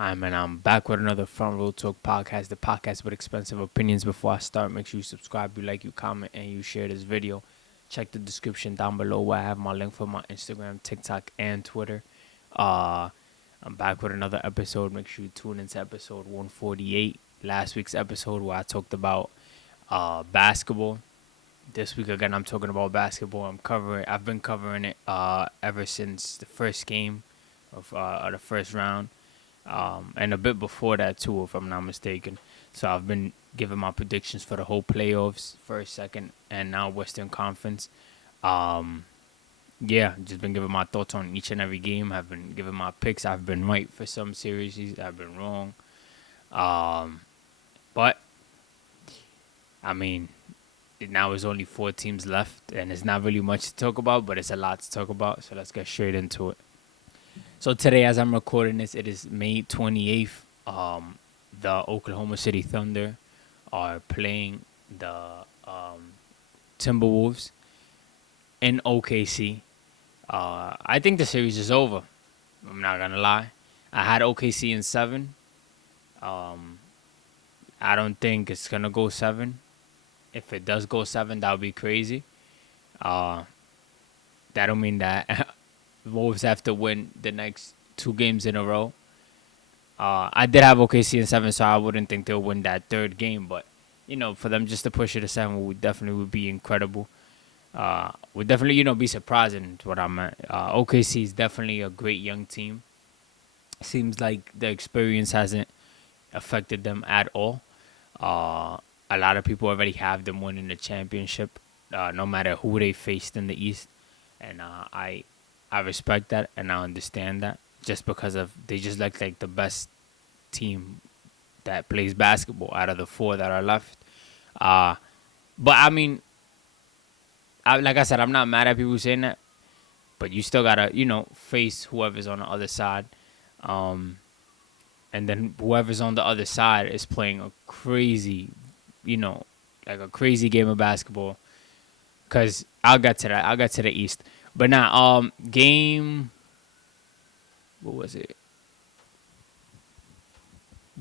I'm back with another Front Row Talk podcast, the podcast with expensive opinions. Before I start, make sure you subscribe, you like, you comment, and you share this video. Check the description down below where I have my link for my Instagram, TikTok, and Twitter. Uh, I'm back with another episode. Make sure you tune into episode 148, last week's episode where I talked about basketball. This week again, I'm talking about basketball. I've been covering it ever since the first game of the first round. And a bit before that too, if I'm not mistaken. So I've been giving my predictions for the whole playoffs, first, second, and now Western Conference. Um, yeah, just been giving my thoughts on each and every game. I've been giving my picks. I've been right for some series. I've been wrong. Um, but I mean, now there's only 4 teams left, and it's not really much to talk about, but it's a lot to talk about. So let's get straight into it. So today, as I'm recording this, it is May 28th. The Oklahoma City Thunder are playing the Timberwolves in OKC. I think the series is over. I'm not gonna lie. I had OKC in 7. Um, I don't think it's gonna go 7. If it does go 7, that would be crazy. Uh, that don't mean that Wolves have to win the next 2 games in a row. I did have OKC in 7, so I wouldn't think they'll win that third game. But for them just to push it to 7 would be incredible. Would definitely be surprising. Is what I'm at. OKC is definitely a great young team. Seems like the experience hasn't affected them at all. A lot of people already have them winning the championship, no matter who they faced in the East, and I respect that and I understand that just because of they just look like the best team that plays basketball out of the 4 that are left. But I mean, like I said, I'm not mad at people saying that, but you still gotta face whoever's on the other side, and then whoever's on the other side is playing a crazy, like a crazy game of basketball. Cause I'll get to that. I'll get to the East. But now, game. What was it?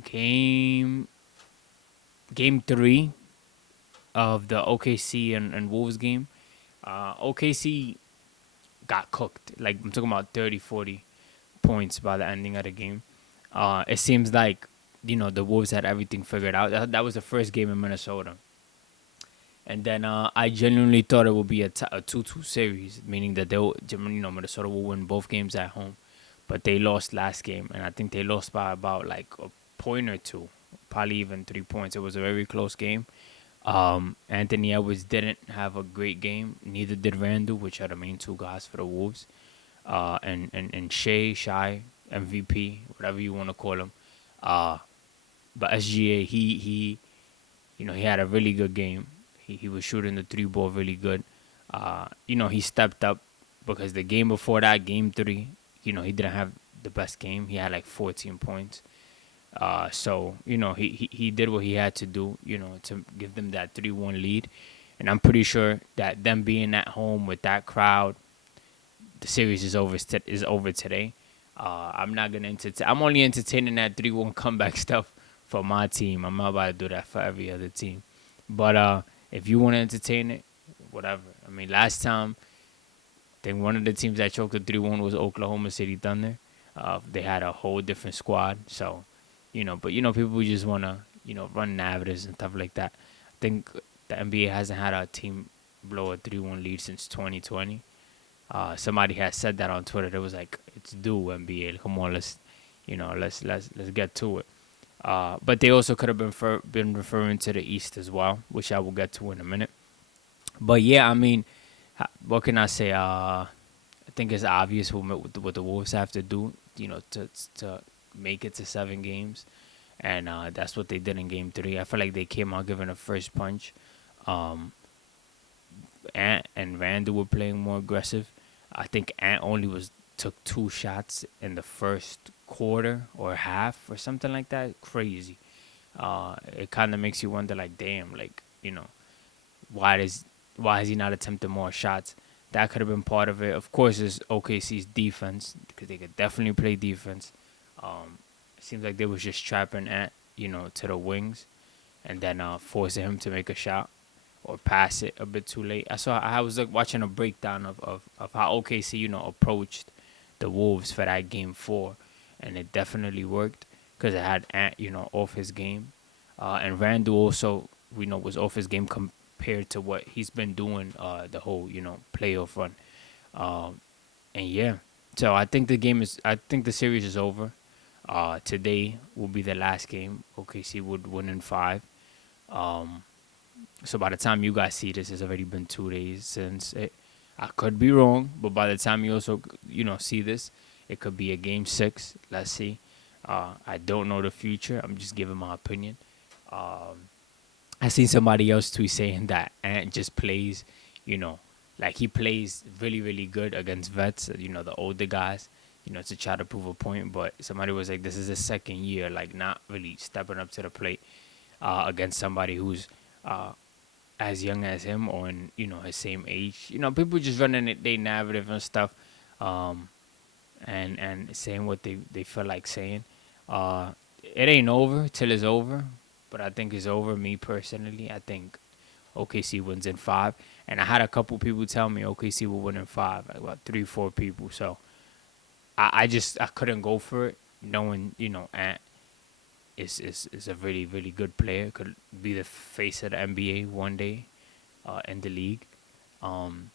Game 3 of the OKC and Wolves game. OKC got cooked. Like, I'm talking about 30, 40 points by the ending of the game. It seems like, the Wolves had everything figured out. That was the first game in Minnesota. And then I genuinely thought it would be a 2-2 series, meaning that Minnesota will win both games at home. But they lost last game, and I think they lost by about like a point or two, probably even 3 points. It was a very close game. Anthony Edwards didn't have a great game. Neither did Randall, which are the main 2 guys for the Wolves. And Shy, MVP, whatever you want to call him. But SGA, he had a really good game. He was shooting the 3 ball really good. He stepped up because the game before that, game 3, he didn't have the best game. He had like 14 points. So he did what he had to do, to give them that 3-1 lead. And I'm pretty sure that them being at home with that crowd, the series is over today. I'm not gonna I'm only entertaining that 3-1 comeback stuff for my team. I'm not about to do that for every other team. But if you want to entertain it, whatever. I mean, last time, I think one of the teams that choked the 3-1 was Oklahoma City Thunder. They had a whole different squad. So, but people just want to, run narratives and stuff like that. I think the NBA hasn't had a team blow a 3-1 lead since 2020. Somebody had said that on Twitter. It was like, it's due, NBA. Come on, let's get to it. But they also could have been referring to the East as well, which I will get to in a minute. But yeah, I mean, what can I say? I think it's obvious what the Wolves have to do, to make it to 7 games, and that's what they did in Game 3. I feel like they came out giving a first punch. Ant and Randall were playing more aggressive. I think Ant only took 2 shots in the first quarter or half or something like that. Crazy. It kind of makes you wonder, like, damn, like, why is he not attempting more shots? That could have been part of it. Of course, it's OKC's defense, because they could definitely play defense. seems like they was just trapping Ant, to the wings, and then forcing him to make a shot or pass it a bit too late. I was like watching a breakdown of how OKC approached the Wolves for that game 4, and it definitely worked because it had Ant off his game, and Randall also was off his game compared to what he's been doing the whole playoff run. And yeah, so I think the series is over. Today will be the last game. OKC would win in 5. Um, so by the time you guys see this, it's already been 2 days since it. I could be wrong, but by the time you also see this, it could be a game 6. Let's see. I don't know the future. I'm just giving my opinion. I seen somebody else tweet saying that Ant just plays, you know, like he plays really, really good against vets, the older guys, to try to prove a point. But somebody was like, this is his second year, like not really stepping up to the plate against somebody who's as young as him or in, his same age. People just running their narrative and stuff, um, and saying what they feel like saying. It ain't over till it's over, but I think it's over. Me personally, I think OKC wins in 5, and I had a couple people tell me OKC will win in 5, like about 3, 4 people. So I couldn't go for it, knowing Ant is a really really good player, could be the face of the NBA one day, in the league. Um,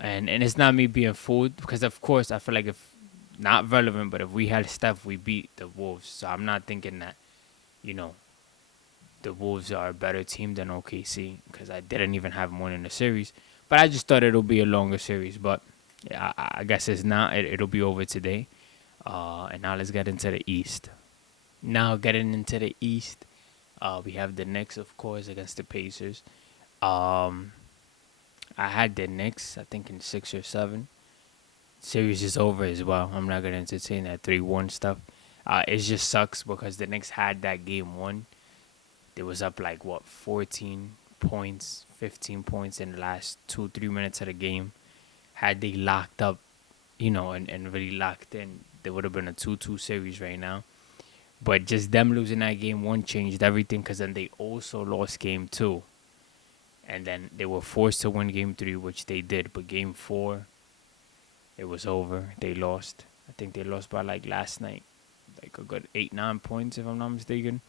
and it's not me being fooled because of course I feel like if not relevant, but if we had Steph, we beat the Wolves. So I'm not thinking that you know the Wolves are a better team than OKC because I didn't even have one in the series. But I just thought it'll be a longer series. But yeah, I guess it's not. It'll be over today. And now let's get into the East. Now getting into the East, we have the Knicks, of course, against the Pacers. Um, I had the Knicks, I think, in 6 or 7. Series is over as well. I'm not gonna entertain that 3-1 stuff. It just sucks because the Knicks had that game 1. They was up like what 14 points, 15 points in the last 2 3 minutes of the game. Had they locked up, and really locked in, there would have been a 2-2 series right now. But just them losing that game 1 changed everything because then they also lost game 2. And then they were forced to win game 3, which they did. But game 4, it was over. They lost. I think they lost by like last night, like a good 8 9 points if I'm not mistaken.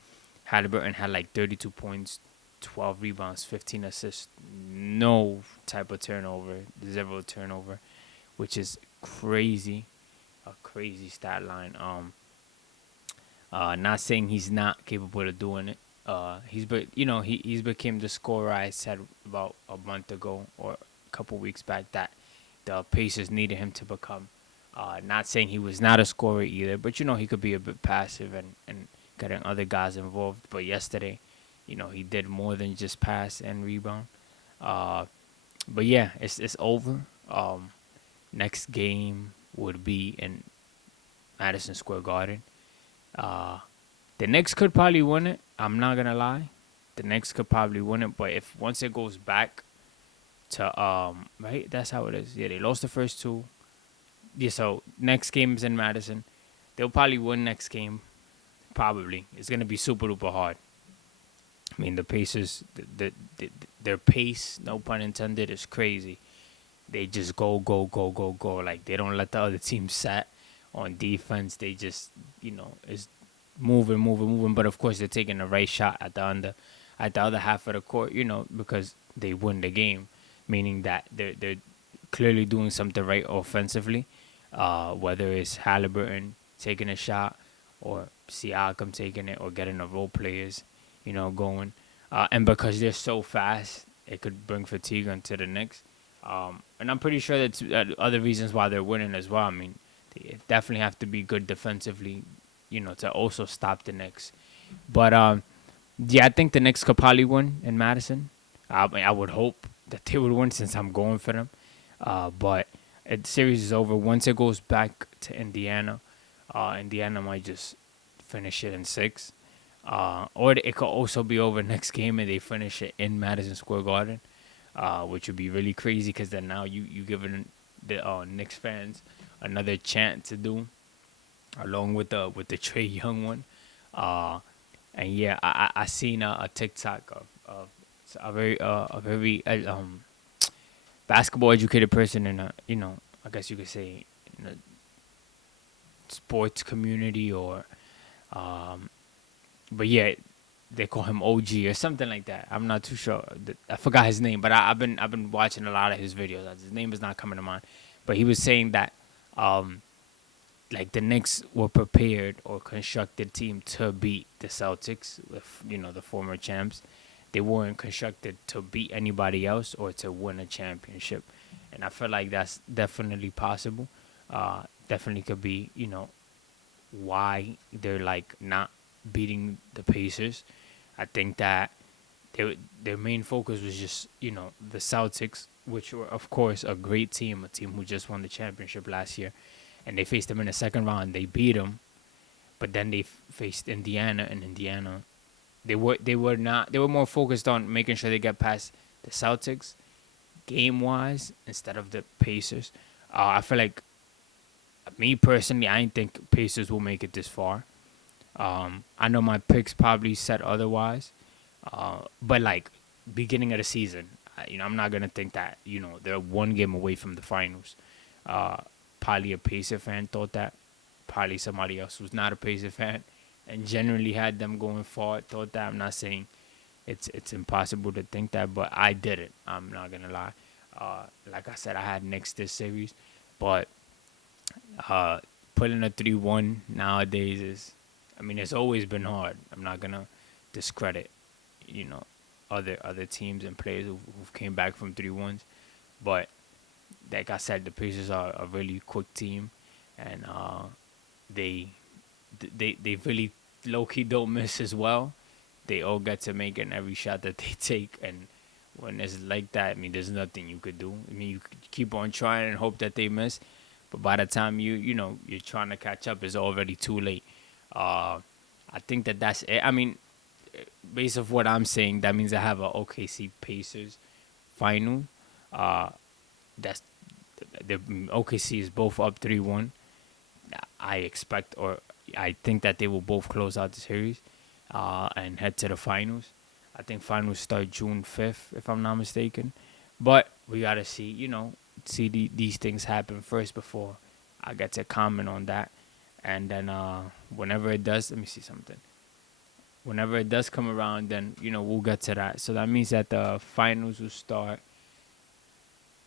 Halliburton had like 32 points, 12 rebounds, 15 assists, no type of turnover, 0 turnover, which is crazy, a crazy stat line. Not saying he's not capable of doing it. He's became the scorer I said about a month ago or a couple weeks back that the Pacers needed him to become. Not saying he was not a scorer either, but he could be a bit passive and getting other guys involved. But yesterday, he did more than just pass and rebound. Uh, but yeah, it's over. Next game would be in Madison Square Garden. Uh, the Knicks could probably win it. I'm not gonna lie, the Knicks could probably win it. But if once it goes back to right, that's how it is. Yeah, they lost the first 2. Yeah, so next game is in Madison. They'll probably win next game. Probably it's gonna be super duper hard. I mean, the Pacers, their pace, no pun intended, is crazy. They just go, go, go, go, go. Like they don't let the other team sat on defense. They just, is moving, moving, moving. But of course, they're taking the right shot at the other half of the court. Because they win the game, meaning that they're clearly doing something right offensively. Whether it's Halliburton taking a shot or Siakam taking it or getting the role players, going. And because they're so fast, it could bring fatigue onto the Knicks. And I'm pretty sure that's other reasons why they're winning as well. I mean, they definitely have to be good defensively, to also stop the Knicks. But yeah, I think the Knicks could probably win in Madison. I would hope that they would win since I'm going for them. But the series is over. Once it goes back to Indiana, Indiana might just finish it in 6. Or it could also be over next game and they finish it in Madison Square Garden, which would be really crazy because then now you giving the Knicks fans another chance to do along with the Trey Young one. Uh, and yeah, I seen a TikTok of a very basketball educated person in a, I guess you could say, in a sports community, or um, but yeah, they call him OG or something like that. I'm not too sure. I forgot his name, but I've been watching a lot of his videos. His name is not coming to mind, but he was saying that um, like the Knicks were prepared or constructed team to beat the Celtics, with the former champs. They weren't constructed to beat anybody else or to win a championship, and I feel like that's definitely possible. Definitely could be why they're like not beating the Pacers. I think that their main focus was just the Celtics, which were of course a great team, a team who just won the championship last year, and they faced them in the second round. They beat them, but then they faced Indiana, and Indiana they were more focused on making sure they get past the Celtics game wise instead of the Pacers. I feel like me personally, I didn't think Pacers will make it this far. I know my picks probably said otherwise, but like beginning of the season, I'm not gonna think that they're one game away from the finals. Uh, Probably a Pacer fan thought that. Probably somebody else who's not a Pacer fan and generally had them going far thought that. I'm not saying it's impossible to think that, but I did it. I'm not gonna lie. Like I said, I had Knicks this series, but uh, putting a 3-1 nowadays is, I mean, it's always been hard. I'm not gonna discredit, you know, other teams and players who came back from 3-1s, but like I said, the Pacers are a really quick team, and they they really low key don't miss as well. They all get to make in every shot that they take, and when it's like that, I mean, there's nothing you could do. I mean, you could keep on trying and hope that they miss, but by the time you're trying to catch up, it's already too late. Uh, I think that's it. I mean, based off what I'm saying, that means I have a OKC Pacers final. Uh, that's the OKC is both up 3-1. I expect, or I think that they will both close out the series and head to the finals. I think finals start June 5th, if I'm not mistaken. But we gotta see, these things happen first before I get to comment on that. And then whenever it does, let me see something. Whenever it does come around, then we'll get to that. So that means that the finals will start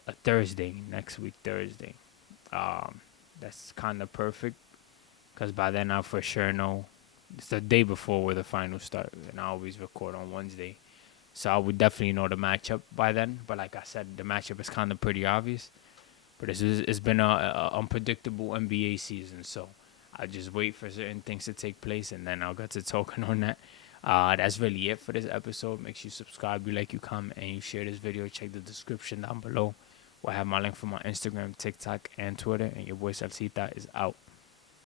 a Thursday next week, Thursday. Um, that's kind of perfect because by then I'll for sure know. It's the day before where the finals start, and I always record on Wednesday, so I would definitely know the matchup by then. But like I said, the matchup is kind of pretty obvious. But it's been a unpredictable NBA season, so I just wait for certain things to take place, and then I'll get to talking on that. That's really it for this episode. Make sure you subscribe, you like, you comment, and you share this video. Check the description down below. We'll have my link for my Instagram, TikTok, and Twitter. And your boy Salsita is out.